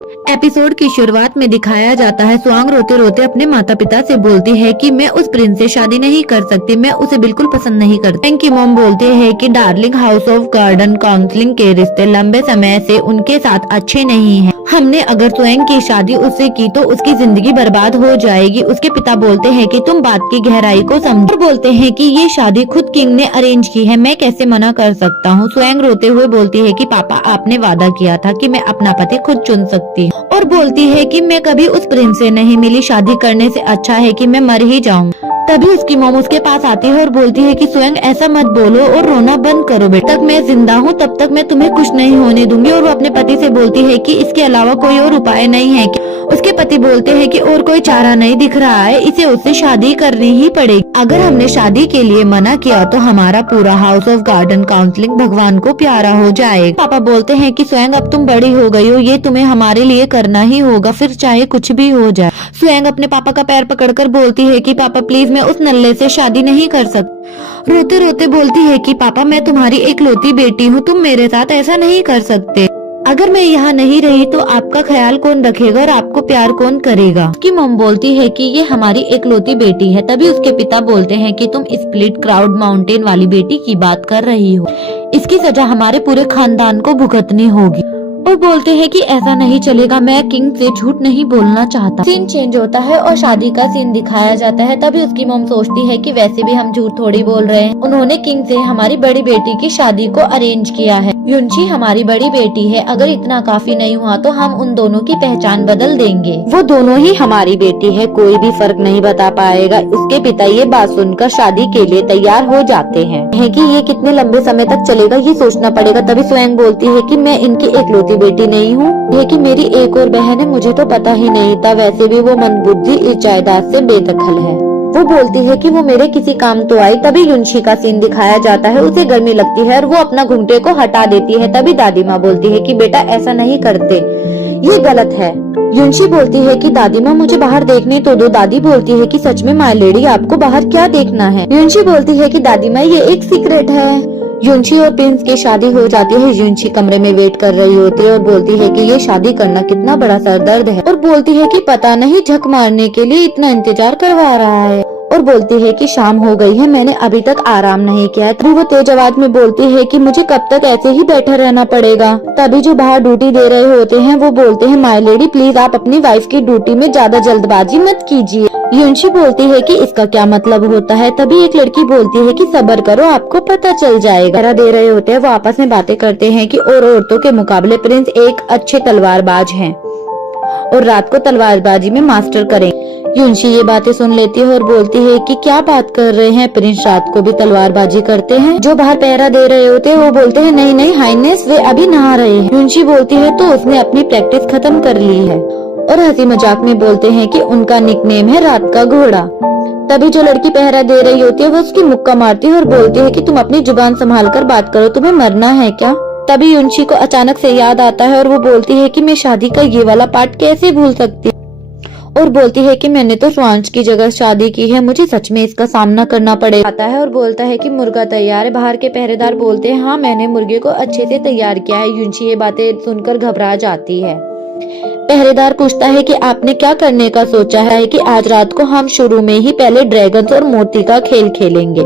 Episode की शुरुआत में दिखाया जाता है स्वांग रोते रोते अपने माता पिता से बोलती है कि मैं उस प्रिंस से शादी नहीं कर सकती, मैं उसे बिल्कुल पसंद नहीं करती। स्वयं की मॉम बोलते हैं कि darling, house of garden counselling के रिश्ते लंबे समय से उनके साथ अच्छे नहीं हैं। हमने अगर स्वयं की शादी उससे की तो उसकी जिंदगी बर्बाद हो जाएगी। उसके पिता बोलते हैं कि तुम बात की गहराई को समझो और बोलते हैं कि ये शादी खुद किंग ने अरेंज की है, मैं कैसे मना कर सकता हूँ। स्वयं रोते हुए बोलती है कि पापा, आपने वादा किया था कि मैं अपना पति खुद चुन सकती हूँ, और बोलती है कि मैं कभी उस प्रिंस से नहीं मिली, शादी करने से अच्छा है कि मैं मर ही जाऊँ। तभी उसकी मॉम उसके पास आती है और बोलती है कि स्वयं ऐसा मत बोलो और रोना बंद करो बेटा, तब मैं जिंदा हूँ तब तक मैं तुम्हें कुछ नहीं होने दूंगी। और वो अपने पति से बोलती है कि इसके अलावा कोई और उपाय नहीं है क्या? उसके पति बोलते हैं कि और कोई चारा नहीं दिख रहा है, इसे उससे शादी करनी ही पड़ेगी। अगर हमने शादी के लिए मना किया तो हमारा पूरा हाउस ऑफ गार्डन काउंसलिंग भगवान को प्यारा हो जाएगा। पापा बोलते हैं कि स्वयं अब तुम बड़ी हो गई हो, ये तुम्हें हमारे लिए करना ही होगा, फिर चाहे कुछ भी हो जाए। स्वयं अपने पापा का पैर पकड़कर बोलती है कि पापा प्लीज, मैं उस नल्ले से शादी नहीं कर सकती। रोते रोते बोलती है कि पापा, मैं तुम्हारी एकलौती बेटी हूँ, तुम मेरे साथ ऐसा नहीं कर सकते। अगर मैं यहाँ नहीं रही तो आपका ख्याल कौन रखेगा और आपको प्यार कौन करेगा? उसकी मॉम बोलती है कि ये हमारी एकलौती बेटी है। तभी उसके पिता बोलते हैं कि तुम स्प्लिट क्राउड माउंटेन वाली बेटी की बात कर रही हो, इसकी सजा हमारे पूरे खानदान को भुगतनी होगी। और बोलते हैं कि ऐसा नहीं चलेगा, मैं किंग से झूठ नहीं बोलना चाहता। सीन चेंज होता है और शादी का सीन दिखाया जाता है। तभी उसकी मॉम सोचती है कि वैसे भी हम झूठ थोड़ी बोल रहे हैं, उन्होंने किंग से हमारी बड़ी बेटी की शादी को अरेंज किया है। युनशी हमारी बड़ी बेटी है, अगर इतना काफी नहीं हुआ तो हम उन दोनों की पहचान बदल देंगे। वो दोनों ही हमारी बेटी है, कोई भी फर्क नहीं बता पाएगा। उसके पिता ये बात सुनकर शादी के लिए तैयार हो जाते हैं कि ये कितने लंबे समय तक चलेगा ये सोचना पड़ेगा। तभी स्वयं बोलती है कि मैं इनकी एकलौती बेटी नहीं हूँ, ये कि मेरी एक और बहन है, मुझे तो पता ही नहीं था। वैसे भी वो मंदबुद्धि इस जायदाद से बेदखल है। वो बोलती है कि वो मेरे किसी काम तो आई। तभी युनशी का सीन दिखाया जाता है, उसे गर्मी लगती है और वो अपना घुंघटे को हटा देती है। तभी दादी माँ बोलती है कि बेटा ऐसा नहीं करते, ये गलत है। युनशी बोलती है कि दादी माँ मुझे बाहर देखने तो दो। दादी बोलती है कि सच में माय लेडी, आपको बाहर क्या देखना है? युनशी बोलती है कि दादी माँ ये एक सीक्रेट है। युनशी और प्रिंस की शादी हो जाती है। युनशी कमरे में वेट कर रही होती है और बोलती है कि ये शादी करना कितना बड़ा सरदर्द है, और बोलती है कि पता नहीं झक मारने के लिए इतना इंतजार करवा रहा है। और बोलती है कि शाम हो गई है, मैंने अभी तक आराम नहीं किया है। तभी वो तेज आवाज में बोलती है कि मुझे कब तक ऐसे ही बैठा रहना पड़ेगा। तभी जो बाहर ड्यूटी दे रहे होते हैं वो बोलते हैं, माय लेडी प्लीज आप अपनी वाइफ की ड्यूटी में ज्यादा जल्दबाजी मत कीजिए। युनशी बोलती है कि इसका क्या मतलब होता है? तभी एक लड़की बोलती है कि सब्र करो, आपको पता चल जाएगा। पहरा दे रहे होते हैं, वो आपस में बातें करते हैं कि और औरतों के मुकाबले प्रिंस एक अच्छे तलवारबाज हैं और रात को तलवारबाजी में मास्टर करें। युनशी ये बातें सुन लेती है और बोलती है कि क्या बात कर रहे हैं, प्रिंस रात को भी तलवारबाजी करते हैं? जो बाहर पहरा दे रहे होते हैं वो बोलते हैं नहीं नहीं हाइनेस, वे अभी नहा रहे हैं। युनशी बोलती है तो उसने अपनी प्रैक्टिस खत्म कर ली है, और हंसी मजाक में बोलते हैं कि उनका निकनेम है रात का घोड़ा। तभी जो लड़की पहरा दे रही होती है वो उसकी मुक्का मारती है और बोलती है कि तुम अपनी जुबान संभाल कर बात करो, तुम्हें मरना है क्या? तभी युनशी को अचानक से याद आता है और वो बोलती है कि मैं शादी का ये वाला पार्ट कैसे भूल सकती, और बोलती है कि मैंने तो स्वांच की जगह शादी की है, मुझे सच में इसका सामना करना पड़ेगा। आता है और बोलता है कि मुर्गा तैयार है। बाहर के पहरेदार बोलते हैं हाँ मैंने मुर्गे को अच्छे से तैयार किया है। युनशी ये बातें सुनकर घबरा जाती है। पहरेदार पूछता है कि आपने क्या करने का सोचा है कि आज रात को हम शुरू में ही पहले ड्रैगन्स और मोती का खेल खेलेंगे।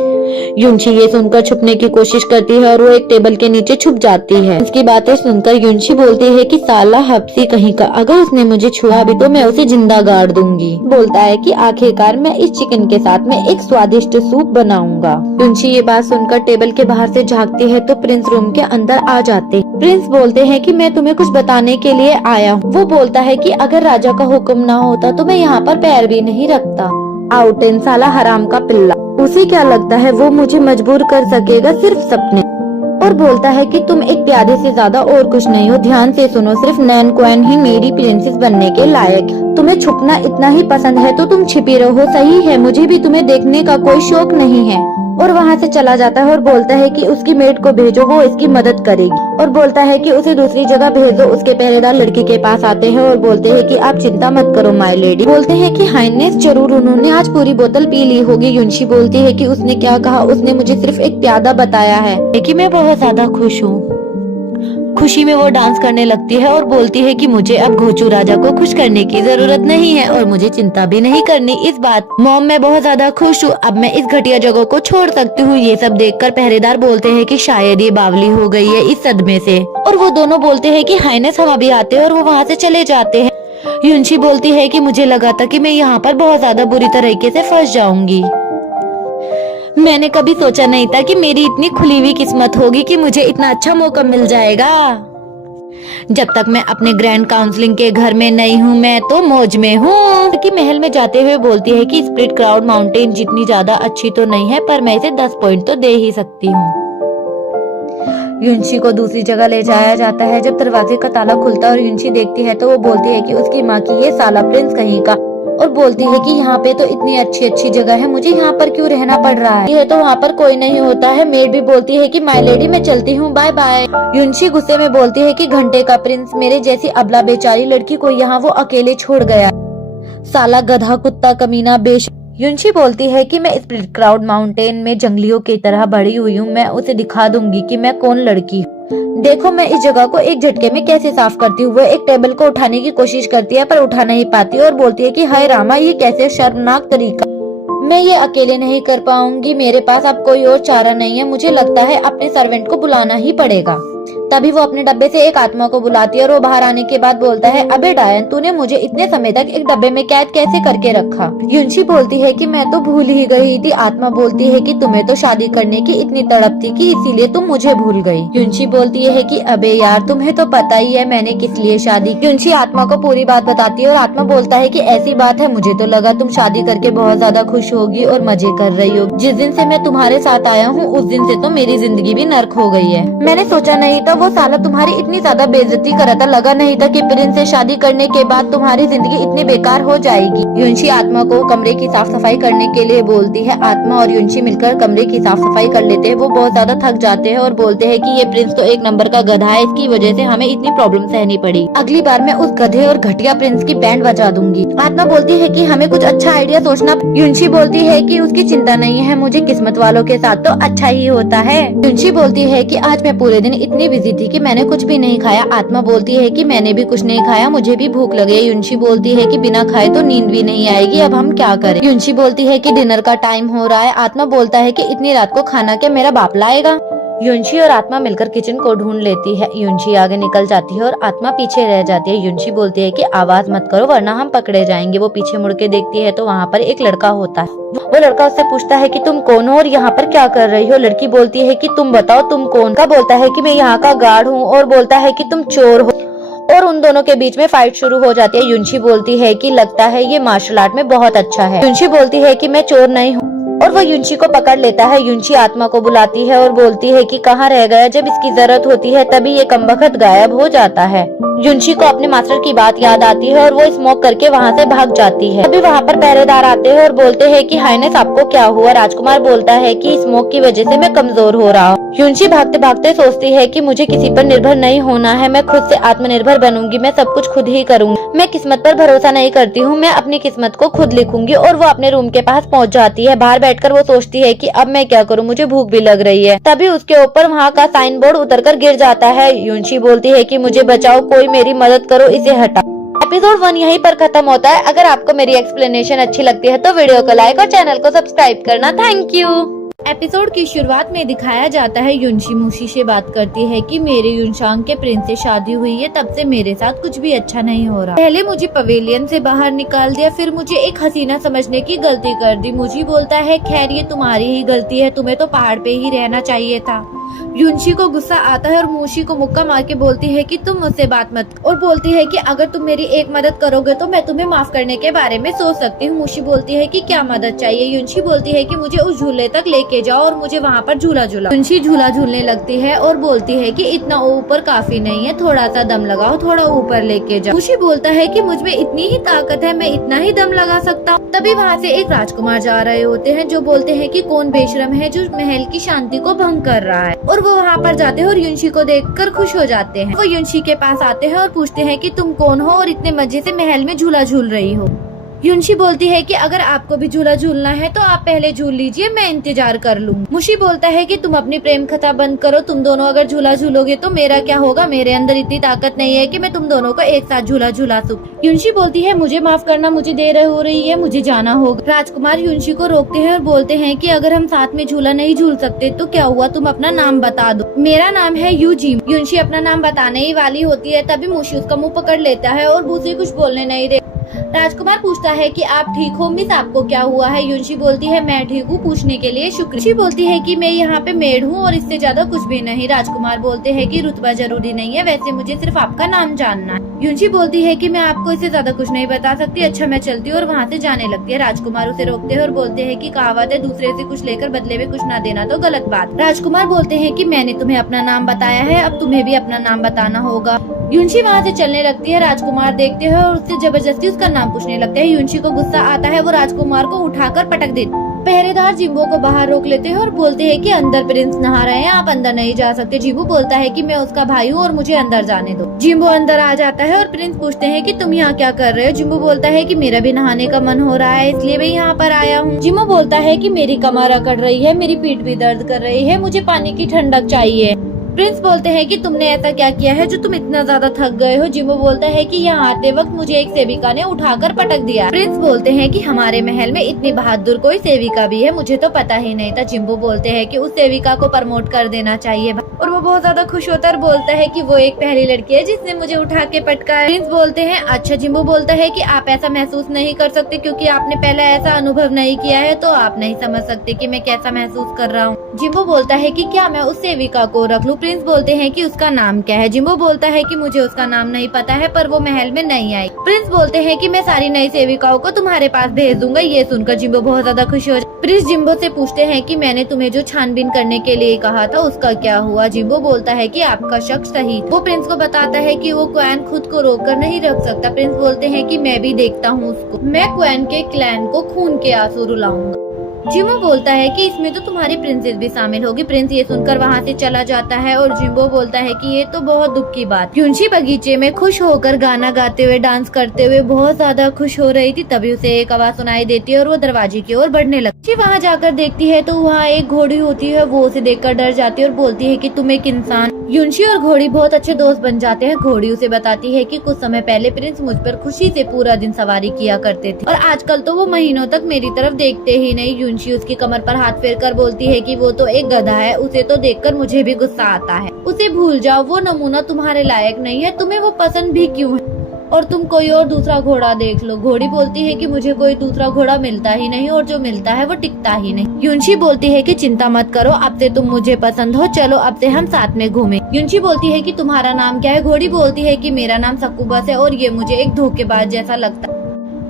युनशी ये सुनकर छुपने की कोशिश करती है और वो एक टेबल के नीचे छुप जाती है। इसकी बातें सुनकर युनशी बोलती है कि साला हब्सी कहीं का, अगर उसने मुझे छुआ भी तो मैं उसे जिंदा गाड़ दूंगी। बोलता है कि आखिरकार मैं इस चिकन के साथ में एक स्वादिष्ट सूप बनाऊंगा। युनशी ये बात सुनकर टेबल के बाहर से झांकती है तो प्रिंस रूम के अंदर आ जाते। प्रिंस बोलते हैं कि मैं तुम्हें कुछ बताने के लिए आया हूँ। वो बोलता है कि अगर राजा का हुक्म ना होता तो मैं यहाँ पर पैर भी नहीं रखता। आउटेन साला हराम का पिल्ला, उसे क्या लगता है वो मुझे मजबूर कर सकेगा सिर्फ सपने? और बोलता है कि तुम एक प्यादे से ज्यादा और कुछ नहीं हो, ध्यान से सुनो, सिर्फ नैन क्वीन ही मेरी प्रिंसेस बनने के लायक। तुम्हें छुपना इतना ही पसंद है तो तुम छिपी रहो, सही है, मुझे भी तुम्हें देखने का कोई शौक नहीं है। और वहाँ से चला जाता है और बोलता है कि उसकी मेड को भेजो, वो इसकी मदद करेगी। और बोलता है कि उसे दूसरी जगह भेज दो। उसके पहरेदार लड़की के पास आते हैं और बोलते हैं कि आप चिंता मत करो माय लेडी। बोलते हैं कि हाइनेस जरूर उन्होंने आज पूरी बोतल पी ली होगी। युनशी बोलती है कि उसने क्या कहा? उसने मुझे सिर्फ एक प्यादा बताया है कि मैं बहुत ज्यादा खुश हूँ। खुशी में वो डांस करने लगती है और बोलती है कि मुझे अब घोचू राजा को खुश करने की जरूरत नहीं है और मुझे चिंता भी नहीं करनी। इस बात मॉम मैं बहुत ज्यादा खुश हूँ, अब मैं इस घटिया जगह को छोड़ सकती हूँ। ये सब देखकर पहरेदार बोलते हैं कि शायद ये बावली हो गई है इस सदमे से, और वो दोनों बोलते हैं कि हाइनेस हम अभी आते हैं, और वो वहाँ से चले जाते हैं। युनशी बोलती है कि मुझे लगा था कि मैं यहाँ पर बहुत ज्यादा बुरी तरीके से फंस जाऊंगी। मैंने कभी सोचा नहीं था कि मेरी इतनी खुली हुई किस्मत होगी कि मुझे इतना अच्छा मौका मिल जाएगा। जब तक मैं अपने ग्रैंड काउंसलिंग के घर में नहीं हूँ मैं तो मौज में हूँ। कि महल में जाते हुए बोलती है कि स्प्लिट क्लाउड माउंटेन जितनी ज्यादा अच्छी तो नहीं है, पर मैं इसे 10 पॉइंट तो दे ही सकती हूँ। युनशी को दूसरी जगह ले जाया जाता है। जब दरवाजे का ताला खुलता है और युनशी देखती है तो वो बोलती है कि उसकी माँ की ये साला प्रिंस कहीं का, और बोलती है कि यहाँ पे तो इतनी अच्छी अच्छी जगह है, मुझे यहाँ पर क्यों रहना पड़ रहा है, ये तो वहाँ पर कोई नहीं होता है। मेड भी बोलती है कि माय लेडी मैं चलती हूँ, बाय बाय। युनशी गुस्से में बोलती है कि घंटे का प्रिंस, मेरे जैसी अबला बेचारी लड़की को यहाँ वो अकेले छोड़ गया, साला गधा कुत्ता कमीना बेश। युनशी बोलती है कि मैं स्प्लिट क्लाउड माउंटेन में जंगलियों की तरह बड़ी हुई हूँ, मैं उसे दिखा दूंगी कि मैं कौन लड़की हूँ। देखो मैं इस जगह को एक झटके में कैसे साफ करती हूँ। वो एक टेबल को उठाने की कोशिश करती है पर उठा नहीं पाती और बोलती है कि हाय रामा, ये कैसे शर्मनाक तरीका, मैं ये अकेले नहीं कर पाऊंगी, मेरे पास अब कोई और चारा नहीं है, मुझे लगता है अपने सर्वेंट को बुलाना ही पड़ेगा। तभी वो अपने डब्बे से एक आत्मा को बुलाती है और वो बाहर आने के बाद बोलता है, अबे डायन, तूने मुझे इतने समय तक एक डब्बे में कैद कैसे करके रखा। युनशी बोलती है कि मैं तो भूल ही गई थी। आत्मा बोलती है कि तुम्हें तो शादी करने की इतनी तड़प थी कि इसीलिए तुम मुझे भूल गई। युनशी बोलती है कि अबे यार, तुम्हें तो पता ही है मैंने किस लिए शादी की। युनशी आत्मा को पूरी बात बताती है और आत्मा बोलता है कि ऐसी बात है, मुझे तो लगा तुम शादी करके बहुत ज्यादा खुश होगी और मजे कर रही हो। जिस दिन से मैं तुम्हारे साथ आया हूँ उस दिन से तो मेरी जिंदगी भी नर्क हो गई है। मैंने सोचा नहीं था वो साला तुम्हारी इतनी ज्यादा बेइज्जती करा था, लगा नहीं था कि प्रिंस से शादी करने के बाद तुम्हारी जिंदगी इतनी बेकार हो जाएगी। युनशी आत्मा को कमरे की साफ सफाई करने के लिए बोलती है। आत्मा और युनशी मिलकर कमरे की साफ सफाई कर लेते हैं। वो बहुत ज्यादा थक जाते हैं और बोलते हैं कि ये प्रिंस तो एक नंबर का गधा है, इसकी वजह से हमें इतनी प्रॉब्लम सहनी पड़ी। अगली बार मैं उस गधे और घटिया प्रिंस की बैंड बजा दूंगी। आत्मा बोलती है कि हमें कुछ अच्छा आइडिया सोचना। युनशी बोलती है कि उसकी चिंता नहीं है, मुझे किस्मत वालों के साथ तो अच्छा ही होता है। युनशी बोलती है कि आज मैं पूरे दिन इतनी बिजी थी कि मैंने कुछ भी नहीं खाया। आत्मा बोलती है कि मैंने भी कुछ नहीं खाया, मुझे भी भूख लगी है। युनशी बोलती है कि बिना खाए तो नींद भी नहीं आएगी, अब हम क्या करें। युनशी बोलती है कि डिनर का टाइम हो रहा है। आत्मा बोलता है कि इतनी रात को खाना क्या मेरा बाप लाएगा। युनशी और आत्मा मिलकर किचन को ढूंढ लेती है। युनशी आगे निकल जाती है और आत्मा पीछे रह जाती है। युनशी बोलती है कि आवाज मत करो वरना हम पकड़े जाएंगे। वो पीछे मुड़ के देखती है तो वहाँ पर एक लड़का होता है। वो लड़का उससे पूछता है कि तुम कौन हो और यहाँ पर क्या कर रही हो। लड़की बोलती है कि तुम बताओ तुम कौन। का बोलता है कि मैं यहाँ का गार्ड हूँ और बोलता है कि तुम चोर हो, और उन दोनों के बीच में फाइट शुरू हो जाती है। युनशी बोलती है कि लगता है ये मार्शल आर्ट में बहुत अच्छा है। युनशी बोलती है कि मैं चोर नहीं हूँ और वो युनशी को पकड़ लेता है। युनशी आत्मा को बुलाती है और बोलती है कि कहाँ रह गया, जब इसकी जरूरत होती है तभी ये कमबख्त गायब हो जाता है। युनशी को अपने मास्टर की बात याद आती है और वो स्मोक करके वहाँ से भाग जाती है। अभी वहाँ पर पहरेदार आते हैं और बोलते हैं कि हाइनेस आपको क्या हुआ। राजकुमार बोलता है कि स्मोक की वजह से मैं कमजोर हो रहा हूँ। युनशी भागते भागते सोचती है कि मुझे किसी पर निर्भर नहीं होना है, मैं खुद से आत्मनिर्भर बनूंगी, मैं सब कुछ खुद ही करूंगी, मैं किस्मत पर भरोसा नहीं करती हूँ, मैं अपनी किस्मत को खुद लिखूंगी। और वो अपने रूम के पास पहुँच जाती है। बाहर बैठकर वो सोचती है कि अब मैं क्या करूँ, मुझे भूख भी लग रही है। तभी उसके ऊपर वहाँ का साइन बोर्ड उतरकर गिर जाता है। युनशी बोलती है कि मुझे बचाओ, कोई मेरी मदद करो, इसे हटा। एपिसोड 1 यहीं पर खत्म होता है। अगर आपको मेरी एक्सप्लेनेशन अच्छी लगती है तो वीडियो को लाइक और चैनल को सब्सक्राइब करना। Thank you. एपिसोड की शुरुआत में दिखाया जाता है युनशी मूशी से बात करती है कि मेरे युनशांग के प्रिंस से शादी हुई है, तब से मेरे साथ कुछ भी अच्छा नहीं हो रहा। पहले मुझे पवेलियन से बाहर निकाल दिया, फिर मुझे एक हसीना समझने की गलती कर दी। मुझे बोलता है खैर ये तुम्हारी ही गलती है, तुम्हें तो पहाड़ पे ही रहना चाहिए था। युनशी को गुस्सा आता है और मूशी को मुक्का मार के बोलती है कि तुम मुझसे बात मत, और बोलती है कि अगर तुम मेरी एक मदद करोगे तो मैं तुम्हें माफ करने के बारे में सोच सकती हूँ। मूशी बोलती है कि क्या मदद चाहिए। युनशी बोलती है कि मुझे उस झूले तक लेके जाओ और मुझे वहाँ पर झूला झूला। युनशी झूला झूलने लगती है और बोलती है कि इतना ऊपर काफी नहीं है, थोड़ा सा दम लगाओ, थोड़ा ऊपर लेके जाओ। मूशी बोलता है कि मुझ में इतनी ही ताकत है, मैं इतना ही दम लगा सकता हूँ। तभी वहाँ से एक राजकुमार जा रहे होते हैं जो बोलते हैं कि कौन बेशरम है जो महल की शांति को भंग कर रहा है, और वो वहाँ पर जाते हैं और युनशी को देखकर खुश हो जाते हैं। वो युनशी के पास आते हैं और पूछते हैं कि तुम कौन हो और इतने मजे से महल में झूला झूल रही हो। युनशी बोलती है कि अगर आपको भी झूला झूलना है तो आप पहले झूल लीजिए, मैं इंतजार कर लूंगी। मुशी बोलता है कि तुम अपनी प्रेम कथा बंद करो, तुम दोनों अगर झूला झूलोगे तो मेरा क्या होगा, मेरे अंदर इतनी ताकत नहीं है कि मैं तुम दोनों को एक साथ झूला झूला सकूं। युनशी बोलती है मुझे माफ करना, मुझे देर हो रही है, मुझे जाना होगा। राजकुमार युनशी को रोकते हैं और बोलते हैं कि अगर हम साथ में झूला नहीं झूल सकते तो क्या हुआ, तुम अपना नाम बता दो। मेरा नाम है यूजिन। युनशी अपना नाम बताने ही वाली होती है, तभी मुशी उसका मुँह पकड़ लेता है और उसे कुछ बोलने नहीं दे। राजकुमार पूछता है कि आप ठीक हो मिस, आपको क्या हुआ है। युनशी बोलती है मैं ठीक हूँ, पूछने के लिए शुक्रिया। बोलती है कि मैं यहाँ पे मेड हूँ और इससे ज्यादा कुछ भी नहीं। राजकुमार बोलते हैं कि रुतबा जरूरी नहीं है, वैसे मुझे सिर्फ आपका नाम जानना है। युनशी बोलती है कि मैं आपको इससे ज्यादा कुछ नहीं बता सकती, अच्छा मैं चलती हूँ, और वहाँ से जाने लगती है। राजकुमार उसे रोकते हैं और बोलते हैं कि कहावत है दूसरे से कुछ लेकर बदले में कुछ न देना तो गलत बात। राजकुमार बोलते हैं कि मैंने तुम्हें अपना नाम बताया है, अब तुम्हें भी अपना नाम बताना होगा। युनशी वहाँ से चलने लगती है। राजकुमार देखते हैं और उससे जबरदस्ती उसका नाम पूछने लगते हैं। युनशी को गुस्सा आता है, वो राजकुमार को उठाकर पटक देते। पहरेदार जिम्बो को बाहर रोक लेते हैं और बोलते हैं कि अंदर प्रिंस नहा रहे हैं, आप अंदर नहीं जा सकते। जिम्बो बोलता है कि मैं उसका भाई हूँ और मुझे अंदर जाने दो। जिम्बो अंदर आ जाता है और प्रिंस पूछते हैं कि तुम यहाँ क्या कर रहे हो। जिम्बो बोलता है कि मेरा भी नहाने का मन हो रहा है, इसलिए मैं यहाँ पर आया हूँ। जिम्बो बोलता है कि मेरी कमर अकड़ रही है, मेरी पीठ भी दर्द कर रही है, मुझे पानी की ठंडक चाहिए। प्रिंस बोलते हैं कि तुमने ऐसा क्या किया है जो तुम इतना ज्यादा थक गए हो। जिम्बो बोलता है कि यहाँ आते वक्त मुझे एक सेविका ने उठाकर पटक दिया। प्रिंस बोलते हैं कि हमारे महल में इतनी बहादुर कोई सेविका भी है, मुझे तो पता ही नहीं था। जिम्बो बोलते हैं कि उस सेविका को प्रमोट कर देना चाहिए, और वो बहुत ज्यादा खुश होता है और बोलता है कि वो एक पहली लड़की है जिसने मुझे उठा के पटका। प्रिंस बोलते हैं अच्छा। जिम्बो बोलता है कि आप ऐसा महसूस नहीं कर सकते क्योंकि आपने पहले ऐसा अनुभव नहीं किया है, तो आप नहीं समझ सकते कि मैं कैसा महसूस कर रहा हूँ। जिम्बो बोलता है कि क्या मैं उस सेविका को रख लूं। प्रिंस बोलते हैं कि उसका नाम क्या है। जिम्बो बोलता है कि मुझे उसका नाम नहीं पता है, पर वो महल में नहीं आई। प्रिंस बोलते हैं कि मैं सारी नई सेविकाओं को तुम्हारे पास भेज दूंगा। ये सुनकर जिम्बो बहुत ज्यादा खुश हो जाए। प्रिंस जिम्बो से पूछते हैं कि मैंने तुम्हें जो छानबीन करने के लिए कहा था उसका क्या हुआ। जिम्बो बोलता है कि आपका शक सही। वो प्रिंस को बताता है कि वो क्वैन खुद को रोककर नहीं रख सकता। प्रिंस बोलते हैं कि मैं भी देखता हूँ उसको, मैं क्वैन के क्लैन को खून के आंसू रुलाऊंगा। जिम्बो बोलता है कि इसमें तो तुम्हारी प्रिंसेस भी शामिल होगी। प्रिंस ये सुनकर वहाँ से चला जाता है और जिम्बो बोलता है कि ये तो बहुत दुख की बात। युनशी बगीचे में खुश होकर गाना गाते हुए डांस करते हुए बहुत ज्यादा खुश हो रही थी, तभी उसे एक आवाज सुनाई देती है और वो दरवाजे की ओर बढ़ने लगती है। वहाँ जाकर देखती है तो वहाँ एक घोड़ी होती है, वो उसे देखकर डर जाती है और बोलती है कि तुम एक इंसान। युनशी और घोड़ी बहुत अच्छे दोस्त बन जाते हैं। घोड़ी उसे बताती है कि कुछ समय पहले प्रिंस मुझ पर खुशी से पूरा दिन सवारी किया करते थे और आजकल तो वो महीनों तक मेरी तरफ देखते ही नहीं। युनशी उसकी कमर पर हाथ फेरकर बोलती है कि वो तो एक गधा है, उसे तो देखकर मुझे भी गुस्सा आता है। उसे भूल जाओ, वो नमूना तुम्हारे लायक नहीं है, तुम्हें वो पसंद भी क्यों है, और तुम कोई और दूसरा घोड़ा देख लो। घोड़ी बोलती है कि मुझे कोई दूसरा घोड़ा मिलता ही नहीं और जो मिलता है वो टिकता ही नहीं। युनशी बोलती है कि चिंता मत करो, अब से तुम मुझे पसंद हो, चलो अब से हम साथ में घूमें। युनशी बोलती है कि तुम्हारा नाम क्या है। घोड़ी बोलती है कि मेरा नाम सक्कुबस है और ये मुझे एक धोखेबाज जैसा लगता है,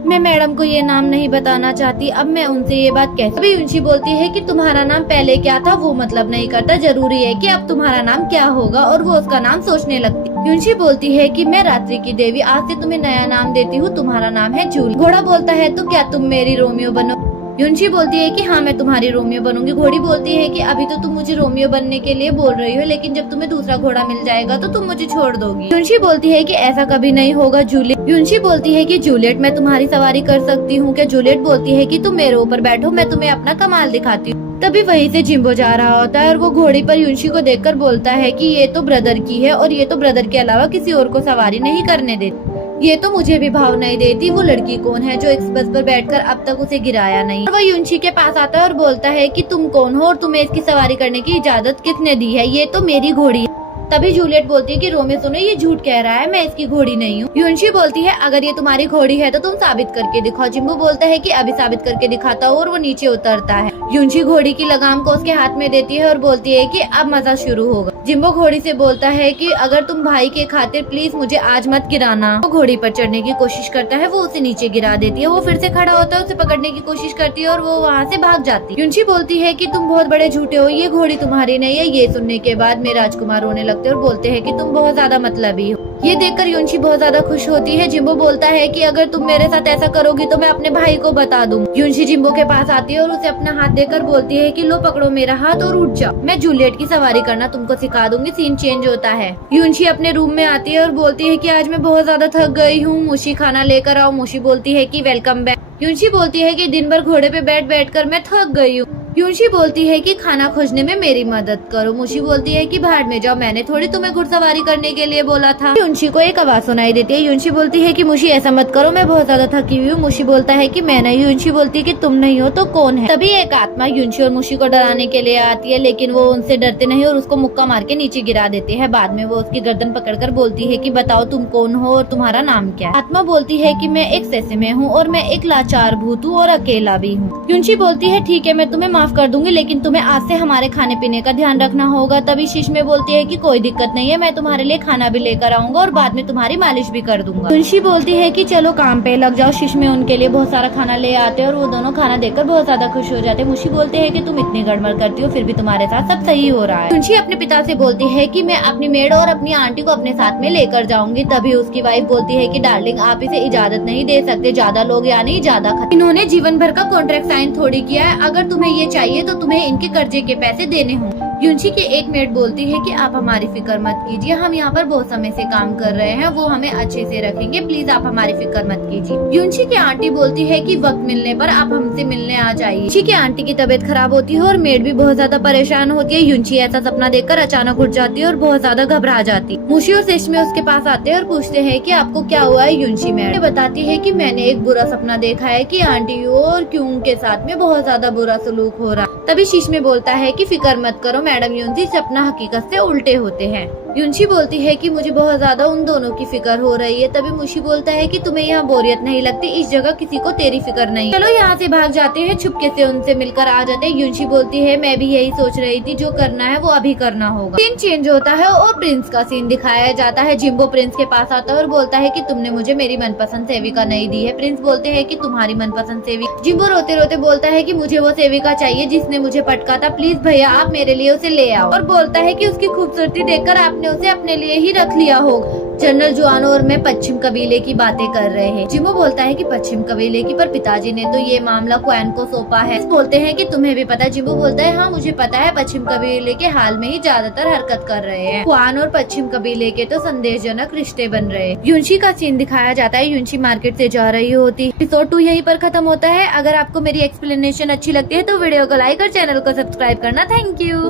मैं मैडम को ये नाम नहीं बताना चाहती, अब मैं उनसे ये बात कैसे। अभी युनशी बोलती है कि तुम्हारा नाम पहले क्या था वो मतलब नहीं करता, जरूरी है कि अब तुम्हारा नाम क्या होगा, और वो उसका नाम सोचने लगती। युनशी बोलती है कि मैं रात्रि की देवी, आज से तुम्हें नया नाम देती हूँ, तुम्हारा नाम है जूली। घोड़ा बोलता है तो क्या तुम मेरी रोमियो बनो। युनशी बोलती है कि हाँ मैं तुम्हारी रोमियो बनूंगी। घोड़ी बोलती है कि अभी तो तुम मुझे रोमियो बनने के लिए बोल रही हो, लेकिन जब तुम्हें दूसरा घोड़ा मिल जाएगा तो तुम मुझे छोड़ दोगी। युनशी बोलती है कि ऐसा कभी नहीं होगा जूलियट। युनशी बोलती है कि जूलियट मैं तुम्हारी सवारी कर सकती हूँ क्या। जूलियट बोलती है कि तुम मेरे ऊपर बैठो, मैं तुम्हें अपना कमाल दिखाती हूँ। तभी वहीं से जिम्बो जा रहा होता है और वो घोड़ी पर युनशी को देखकर बोलता है कि ये तो ब्रदर की है और ये तो ब्रदर के अलावा किसी और को सवारी नहीं करने देती, ये तो मुझे भी भाव नहीं देती। वो लड़की कौन है जो एक्सप्रेस पर बैठकर अब तक उसे गिराया नहीं। और वो युनशी के पास आता है और बोलता है कि तुम कौन हो और तुम्हें इसकी सवारी करने की इजाजत किसने दी है, ये तो मेरी घोड़ी है। तभी जूलियट बोलती है कि रोमियो सुनो, ये झूठ कह रहा है, मैं इसकी घोड़ी नहीं हूँ। युनशी बोलती है अगर ये तुम्हारी घोड़ी है तो तुम साबित करके दिखाओ। जिम्बो बोलता है कि अभी साबित करके दिखाता हूँ, और वो नीचे उतरता है। युनशी घोड़ी की लगाम को उसके हाथ में देती है और बोलती है कि अब मजा शुरू होगा। जिम्बो घोड़ी से बोलता है कि अगर तुम भाई के खातिर प्लीज मुझे आज मत गिराना। वो घोड़ी पर चढ़ने की कोशिश करता है, वो उसे नीचे गिरा देती है। वो फिर से खड़ा होता है, उसे पकड़ने की कोशिश करती है और वो वहाँ से भाग जाती है। युनशी बोलती है कि तुम बहुत बड़े झूठे हो, ये घोड़ी तुम्हारी नहीं है। ये सुनने के बाद मेरे राजकुमार रोने लगते और बोलते हैं कि तुम बहुत ज्यादा मतलबी हो। ये देखकर युनशी बहुत ज्यादा खुश होती है। जिम्बो बोलता है कि अगर तुम मेरे साथ ऐसा करोगी तो मैं अपने भाई को बता दूँ। युनशी जिम्बो के पास आती है और उसे अपना हाथ देकर बोलती है कि लो पकड़ो मेरा हाथ और उठ जाओ, मैं जूलियट की सवारी करना तुमको सिखा दूंगी। सीन चेंज होता है। युनशी अपने रूम में आती है और बोलती है कि आज मैं बहुत ज्यादा थक गई हूँ, मुशी खाना लेकर आओ। मुशी बोलती है कि वेलकम बैक। युनशी बोलती है कि दिन भर घोड़े पे बैठ कर मैं थक गई हूँ। युनशी बोलती है कि खाना खोजने में मेरी मदद करो। मुशी बोलती है कि भाड़ में जाओ, मैंने थोड़ी तुम्हें घुड़सवारी करने के लिए बोला था। युनशी को एक आवाज सुनाई देती है। युनशी बोलती है कि मुशी ऐसा मत करो, मैं बहुत ज्यादा थकी हुई हूँ। मुशी बोलता है कि मैं नहीं। युनशी बोलती है कि तुम नहीं हो तो कौन है। तभी एक आत्मा युनशी और मुशी को डराने के लिए आती है, लेकिन वो उनसे डरते नहीं और उसको मुक्का मार के नीचे गिरा देते हैं। बाद में वो उसकी गर्दन पकड़कर बोलती है कि बताओ तुम कौन हो और तुम्हारा नाम क्या है। आत्मा बोलती है कि मैं एक सैसे में हूँ और मैं एक लाचार भूत हूँ और अकेला भी हूँ। युनशी बोलती है ठीक है, मैं तुम्हें माफ कर दूंगी, लेकिन तुम्हें आज से हमारे खाने पीने का ध्यान रखना होगा। तभी शिश्मे बोलती है कि कोई दिक्कत नहीं है, मैं तुम्हारे लिए खाना भी लेकर आऊंगा और बाद में तुम्हारी मालिश भी कर दूंगा। युनशी बोलती है कि चलो काम पे लग जाओ। शिश्मे उनके लिए बहुत सारा खाना ले आते हैं और वो दोनों खाना देखकर बहुत ज्यादा खुश हो जाते हैं। मुशी बोलते हैं कि तुम इतनी गड़बड़ करती हो फिर भी तुम्हारे साथ सब सही हो रहा है। युनशी अपने पिता से बोलती है कि मैं अपनी मेड और अपनी आंटी को अपने साथ में लेकर जाऊंगी। तभी उसकी वाइफ बोलती है कि डार्लिंग आप इसे इजाजत नहीं दे सकते, ज्यादा लोग यानी ज्यादा खतरा। इन्होंने जीवन भर का कॉन्ट्रैक्ट साइन थोड़ी किया है, अगर तुम्हें ये चाहिए तो तुम्हें इनके कर्जे के पैसे देने होंगे। युनशी की एक मेड बोलती है कि आप हमारी फिक्र मत कीजिए, हम यहाँ पर बहुत समय से काम कर रहे हैं, वो हमें अच्छे से रखेंगे, प्लीज आप हमारी फिक्र मत कीजिए। युनशी की आंटी बोलती है कि वक्त मिलने पर आप हमसे मिलने आ जाइए। युनशी की आंटी की तबीयत खराब होती है और मेड भी बहुत ज्यादा परेशान होती है। युनशी ऐसा सपना देखकर अचानक उठ जाती है और बहुत ज्यादा घबरा जाती है। मुशी और शिश्मे उसके पास आते हैं और पूछते हैं कि आपको क्या हुआ है। युनशी मेड बताती है कि मैंने एक बुरा सपना देखा है कि आंटी और क्यूंग के साथ में बहुत ज्यादा बुरा सलूक हो रहा। तभी शिश्मे बोलता है कि फिक्र मत करो मैडम, युनशी सपना हकीकत से उल्टे होते हैं। युनशी बोलती है कि मुझे बहुत ज्यादा उन दोनों की फिक्र हो रही है। तभी मुशी बोलता है कि तुम्हें यहाँ बोरियत नहीं लगती, इस जगह किसी को तेरी फिक्र नहीं। चलो यहाँ से भाग जाते हैं, छुपके से उनसे मिलकर आ जाते हैं। युनशी बोलती है मैं भी यही सोच रही थी, जो करना है वो अभी करना होगा। सीन चेंज होता है और प्रिंस का सीन दिखाया जाता है। जिम्बो प्रिंस के पास आता है और बोलता है कि तुमने मुझे मेरी मनपसंद सेविका नहीं दी है। प्रिंस बोलते हैं कि तुम्हारी मनपसंद सेविका। जिम्बो रोते रोते बोलता है कि मुझे वो सेविका चाहिए जिसने मुझे पटका था, प्लीज भैया आप मेरे लिए उसे ले आओ। और बोलता है कि उसकी खूबसूरती देखकर आपने उसे अपने लिए ही रख लिया होगा। जनरल जुआनो और मैं पश्चिम कबीले की बातें कर रहे हैं। जिम्बो बोलता है कि पश्चिम कबीले की, पर पिताजी ने तो ये मामला क्वैन को सौंपा है। बोलते हैं कि तुम्हें भी पता है। जिम्बो बोलता है हाँ मुझे पता है, पश्चिम कबीले के हाल में ही ज्यादातर हरकत कर रहे हैं। क्वान और पश्चिम कबीले के तो संदेशजनक रिश्ते बन रहे हैं। युनशी का सीन दिखाया जाता है। युनशी मार्केट से जा रही होती। एपिसोड 2 यहीं पर खत्म होता है। अगर आपको मेरी एक्सप्लेनेशन अच्छी लगती है तो वीडियो को लाइक और चैनल को सब्सक्राइब करना। Thank you.